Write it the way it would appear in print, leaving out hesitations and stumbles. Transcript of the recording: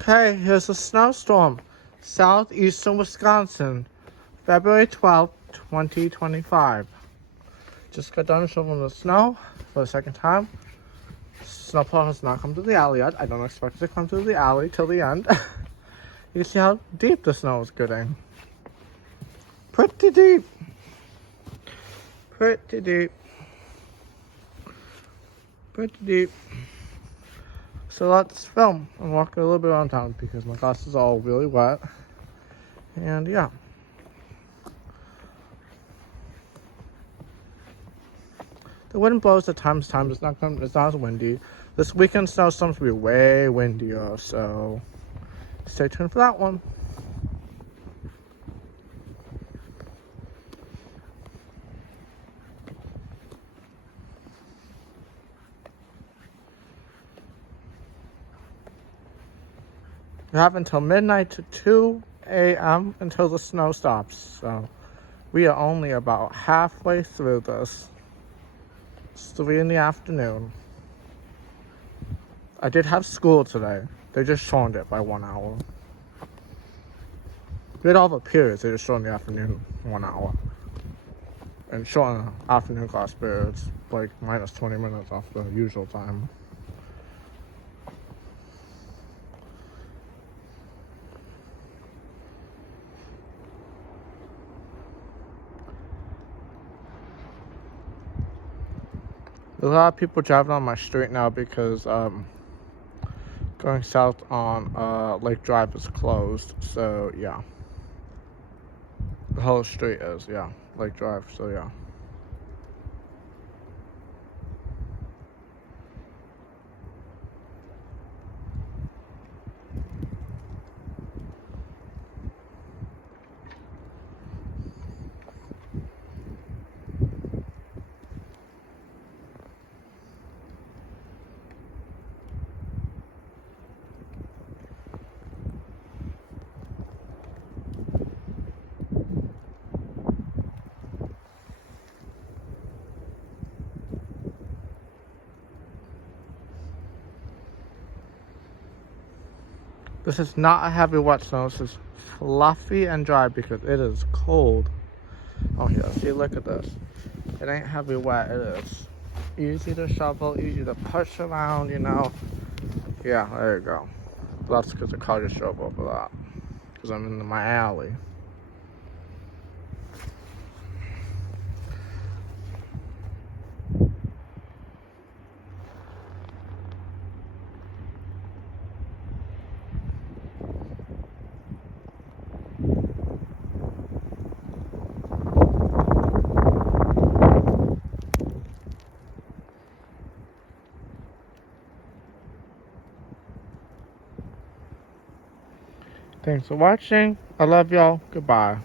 Okay, here's a snowstorm. Southeastern Wisconsin, February 12th, 2025. Just got done shoveling the snow for the second time. Snowplow has not come to the alley yet. I don't expect it to come to the alley till the end. You can see how deep the snow is getting. Pretty deep. Pretty deep. Pretty deep. So let's film and walk a little bit around town because my glasses are all really wet. And yeah. The wind blows at times. It's not as windy. This weekend snowstorms will be way windier, so stay tuned for that one. We have until midnight to 2 a.m. until the snow stops, so we are only about halfway through this. It's 3 in the afternoon. I did have school today. They just shortened it by 1 hour. We had all the periods, they just shortened the afternoon 1 hour. And shortened the afternoon class periods, like minus 20 minutes off the usual time. There's a lot of people driving on my street now because going south on Lake Drive is closed, so yeah. The whole street is, yeah, Lake Drive, so yeah. This is not a heavy wet snow. This is fluffy and dry because it is cold. Oh, here, see, look at this. It ain't heavy wet. It is easy to shovel, easy to push around, you know. Yeah, there you go. That's because the car just drove over that. Because I'm in my alley. Thanks for watching. I love y'all. Goodbye.